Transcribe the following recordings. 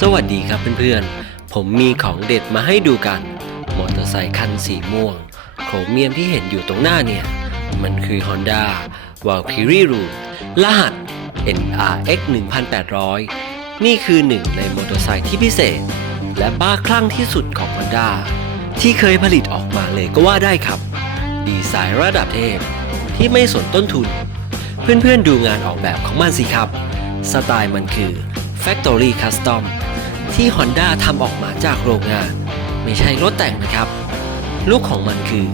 สวัสดีครับเพื่อนๆ ผมมีของเด็ดมาให้ดูกัน มอเตอร์ไซค์คันสีม่วง โครเมียมที่เห็นอยู่ตรงหน้าเนี่ย มันคือ Honda Valkyrie Route รหัส NRX 1800 นี่คือหนึ่งในมอเตอร์ไซค์ที่พิเศษ และบ้าคลั่งที่สุดของ Honda ที่เคยผลิตออกมาเลยก็ว่าได้ครับ ดีไซน์ระดับเทพ ที่ไม่สนต้นทุน เพื่อนๆดูงานออกแบบของมันสิครับ สไตล์มันคือ Factory Custom ที่ Honda ทำออกมาจากโรงงาน ไม่ใช่รถแต่งนะครับ ลูกของมันคือ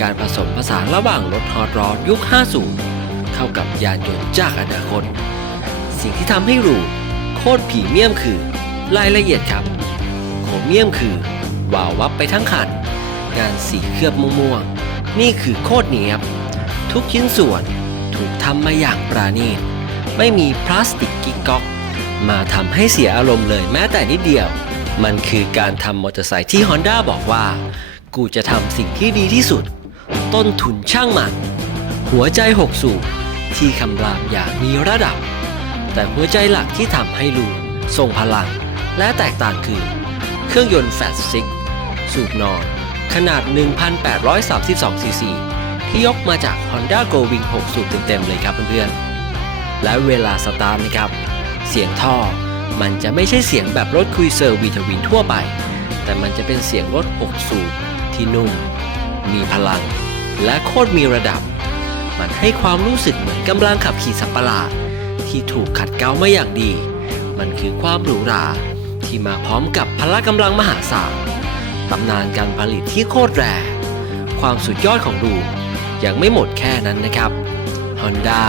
การผสมผสานระหว่างรถฮอตรอดยุค 50 เข้ากับยานยนต์จากอนาคต สิ่งที่ทำให้หรูโคตรพรีเมียมคือ รายละเอียดครับโครเมียมคือวาววับไปทั้งคัน งานสีเคลือบม่วงๆนี่คือโคตรเนียบ ทุกชิ้นส่วนถูกทำมาอย่างปราณีตไม่มีพลาสติกกิ๊กก๊อก มาทำให้เสียอารมณ์เลยแม้แต่นิดเดียว มันคือการทำมอเตอร์ไซค์ที่ Honda บอกว่า กูจะทำสิ่งที่ดีที่สุด ต้นทุนช่างมัน หัวใจหกสูบที่คำรามอย่างมีระดับ แต่หัวใจหลักที่ทำให้ลูกทรงพลัง และแตกต่างคือ เครื่องยนต์แฟตซิกสูบนอน ขนาด 1,832ซีซีที่ยกมาจาก Honda Go Wing 6 สูบเต็มๆเลยครับเพื่อนๆและเวลาสตาร์ทนะครับ เสียงท่อ มันจะไม่ใช่เสียงแบบรถคุยเซอร์วีทวินทั่วไป แต่มันจะเป็นเสียงรถ6สูบที่นุ่ม มีพลัง และโคตรมีระดับ มันให้ความรู้สึกเหมือนกำลังขับขี่สัตว์ประหลาดที่ถูกขัดเกลามาอย่างดี มันคือความหรูหราที่มาพร้อมกับพละกำลังมหาศาลตำนานการผลิตที่โคตรแรงความสุดยอดของรูยังไม่หมดแค่นั้นนะครับ Honda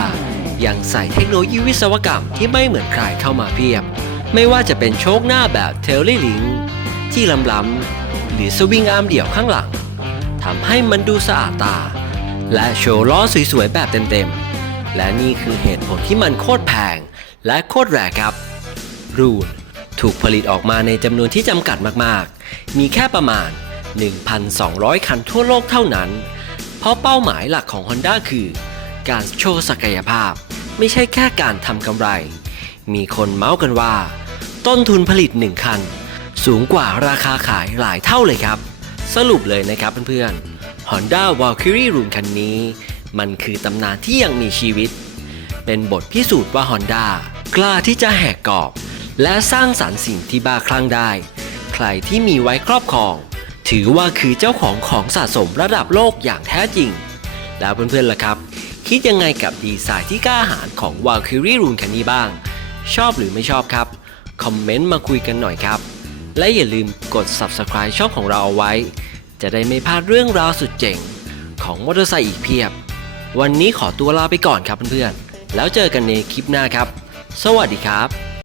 ยังใส่เทคโนโลยีวิศวกรรมที่ไม่เหมือนใครเข้ามาเพียบ ไม่ว่าจะเป็นโชคหน้าแบบ t a i l y Link ที่ล้ำๆหรือสวิงอาร์มเดี่ยวข้างหลังทำให้มันดูสะอาดตา และโชว์ล้อสวยๆแบบเต็มๆ และนี่คือเหตุผลที่มันโคตรแพง และโคตรแรงครับ รูดถูกผลิตออกมาในจำนวนที่จำกัดมากๆ มีแค่ประมาณ 1,200 คันทั่วโลกเท่านั้น เพราะเป้าหมายหลักของ Honda คือ การโชว์ศักยภาพ ไม่ใช่แค่การทำกำไร มีคนเมาส์กันว่า ต้นทุนผลิต 1 คัน สูงกว่าราคาขายหลายเท่าเลยครับ สรุปเลยนะครับเพื่อนๆ Honda Valkyrie Rune คันนี้ มันคือตำนานที่ยังมีชีวิต เป็นบทพิสูจน์ว่า Honda กล้าที่จะแหกกรอบ และสร้างสรรค์สิ่งที่บ้าคลั่งได้ ใครที่มีไว้ครอบครอง ถือว่าคือเจ้าของของสะสมระดับโลกอย่างแท้จริง แล้วเพื่อนๆล่ะครับ คิดยังไงกับดีไซน์ที่กล้าหาญของ Valkyrie Rune คันนี้บ้าง ชอบหรือไม่ชอบครับ คอมเมนต์มาคุยกันหน่อยครับ และอย่าลืมกด Subscribe ช่องของเราเอาไว้ จะได้ไม่พลาดเรื่องราวสุดเจ๋ง ของมอเตอร์ไซค์อีกเพียบ วันนี้ขอตัวลาไปก่อนครับเพื่อนๆ แล้วเจอกันในคลิปหน้าครับ สวัสดีครับ